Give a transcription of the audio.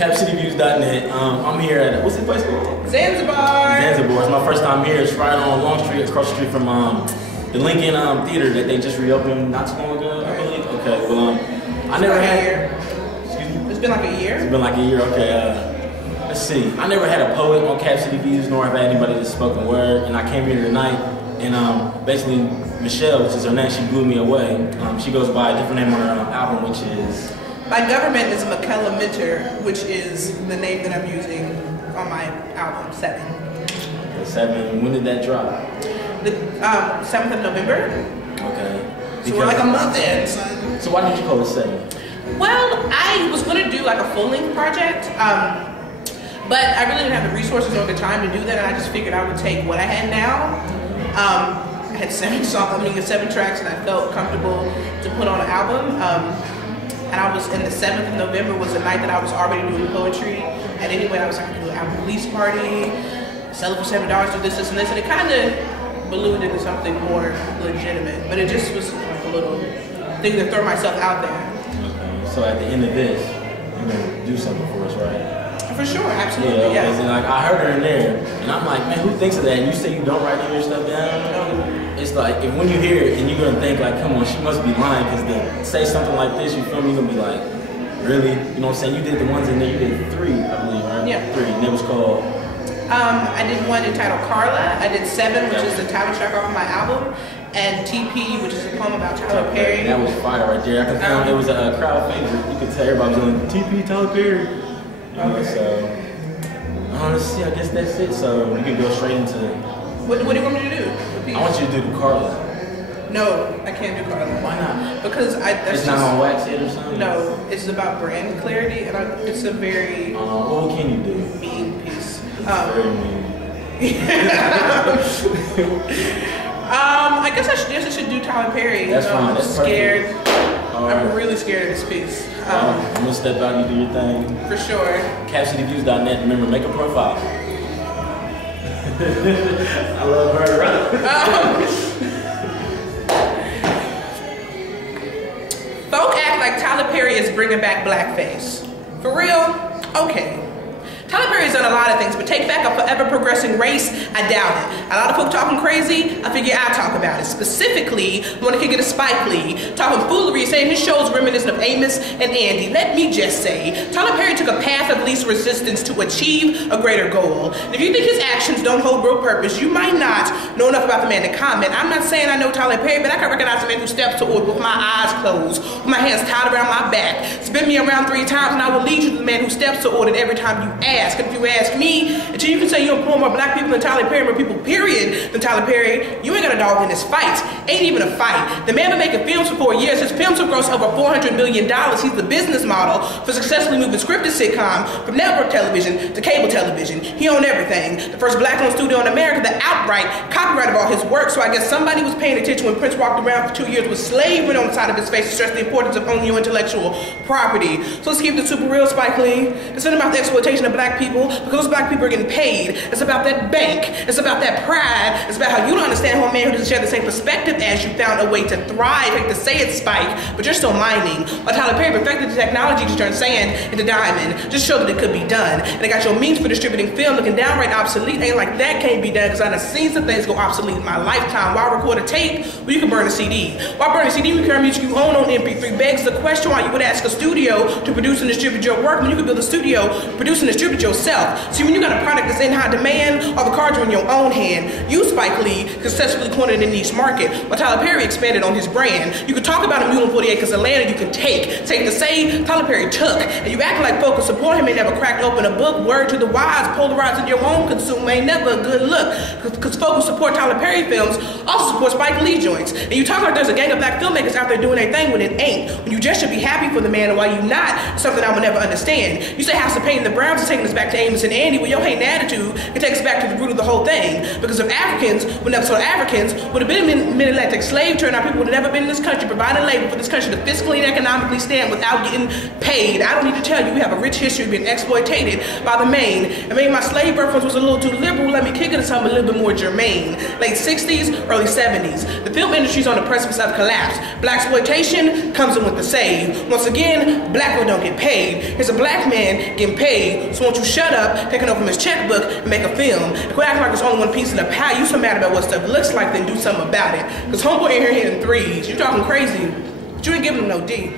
CapCityViews.net. I'm here at, what's the place called? Zanzibar. Zanzibar. It's my first time here. It's right on Long Street, across the street from the Lincoln Theater that they just reopened not too long ago, I believe. Okay, well, I never had. Excuse me? It's been like a year? It's been like a year, okay. Let's see. I never had a poet on CapCityViews, nor have I had anybody that's spoken word. And I came here tonight, and basically, Michelle, which is her name, she blew me away. She goes by a different name on her album, which is... My government is Michella Minter, which is the name that I'm using on my album, 7. Okay, 7. When did that drop? The 7th of November. Okay. So we're like a month in, son. So why did you call it 7? Well, I was going to do like a full-length project, but I really didn't have the resources or the time to do that, and I just figured I would take what I had now. I had 7 songs, 7 tracks, and I felt comfortable to put on an album. And I was in the 7th of November was the night that I was already doing poetry. And anyway, I was like, I could do an album release party, sell it for $7, do this, and this, and it kind of ballooned into something more legitimate. But it just was like a little thing to throw myself out there. Okay. So at the end of this, you're gonna do something for us, right? For sure, absolutely, yeah. Yeah. And like I heard her in there, and I'm like, man, who thinks of that? And you say you don't write any of your stuff down? It's like, if when you hear it, and you're gonna think like, come on, she must be lying, because to say something like this, you feel me, you're gonna be like, really? You know what I'm saying? You did the ones in there, you did 3, I believe, right? Yeah. 3, and it was called? I did one entitled Carla. I did 7, which is the title track off of my album, and TP, which is a poem about Tyler Perry. That was fire right there. I could tell it was a crowd favorite. You could tell everybody was doing TP, Tyler Perry. Okay. So, let's see, I guess that's it. So we can go straight into... What do you want me to do? Repeat. I want you to do the Carla. No, I can't do Carla. Why not? Because it's not on wax yet or something? No, it's about brand clarity, and it's a very... what can you do? Mean piece. Very mean. I guess I should do Tyler Perry. That's fine. That's scared. Right. I'm really scared of this piece. I'm gonna step out and you do your thing. For sure. CapCityViews.net. Remember, make a profile. I love her. Folk act like Tyler Perry is bringing back blackface. For real? Okay. Tyler Perry's done a lot of things, but take back a forever progressing race, I doubt it. A lot of folk talking crazy, I figure I'll talk about it. Specifically, when I kick it to Spike Lee, talking foolery, saying his show's reminiscent of Amos and Andy. Let me just say, Tyler Perry took a path of least resistance to achieve a greater goal. And if you think his actions don't hold real purpose, you might not know enough about the man to comment. I'm not saying I know Tyler Perry, but I can recognize the man who steps toward with my eyes closed, with my hands tied around my back. Spin me around 3 times and I will lead you to the man who steps toward it every time you ask. And if you ask me, until you can say you employ more black people than Tyler Perry, more people, period, than Tyler Perry, you ain't got a dog in this fight. Ain't even a fight. The man been making films for 4 years. His films have grossed over $400 million. He's the business model for successfully moving scripted sitcom from network television to cable television. He owned everything. The first black-owned studio in America, the outright copyright of all his work. So I guess somebody was paying attention when Prince walked around for 2 years with slavery on the side of his face to stress the importance of owning your intellectual property. So let's keep it super real, Spike Lee. The cinema about the exploitation of black people, because those black people are getting paid. It's about that bank. It's about that pride. It's about how you don't understand how a man who doesn't share the same perspective as you found a way to thrive. I hate to say it, Spike, but you're still mining. While Tyler Perry perfected the technology to turn sand into diamond, just showed that it could be done. And they got your means for distributing film looking downright obsolete. Ain't like that can't be done, because I've seen some things go obsolete in my lifetime. Why record a tape? Well, you can burn a CD. Why burn a CD when you carry music you own on MP3? Begs the question why you would ask a studio to produce and distribute your work when you could build a studio, produce and distribute yourself. See, when you got a product that's in high demand, all the cards are in your own hand. You, Spike Lee, successfully cornered in the niche market, while Tyler Perry expanded on his brand. You could talk about a mule and 40 acres of land, and you can take. Safe to say, Tyler Perry took. And you act like folks support him, ain't never cracked open a book. Word to the wise, polarizing your own consume ain't never a good look. Because folks who support Tyler Perry films also support Spike Lee joints. And you talk like there's a gang of black filmmakers out there doing their thing when it ain't. When you just should be happy for the man, and why you not, something I will never understand. You say House of Pain and the Browns is taking the us back to Amos and Andy, with your hating attitude can take us back to the root of the whole thing. Because if Africans, would have been mid-Atlantic slave trade, our people would have never been in this country, providing labor for this country to fiscally and economically stand without getting paid. I don't need to tell you, we have a rich history of being exploited by the main. And maybe my slave reference was a little too liberal. Let me kick it to something a little bit more germane. Late 60s, early 70s. The film industry's on the precipice of collapse. Black exploitation comes in with the save. Once again, black people don't get paid. Here's a black man getting paid, so won't you shut up, taking over from his checkbook, and make a film. And quit acting like there's only one piece of the pie. You so mad about what stuff looks like, then do something about it. Because homeboy in here hitting threes. You talking crazy, but you ain't giving him no D.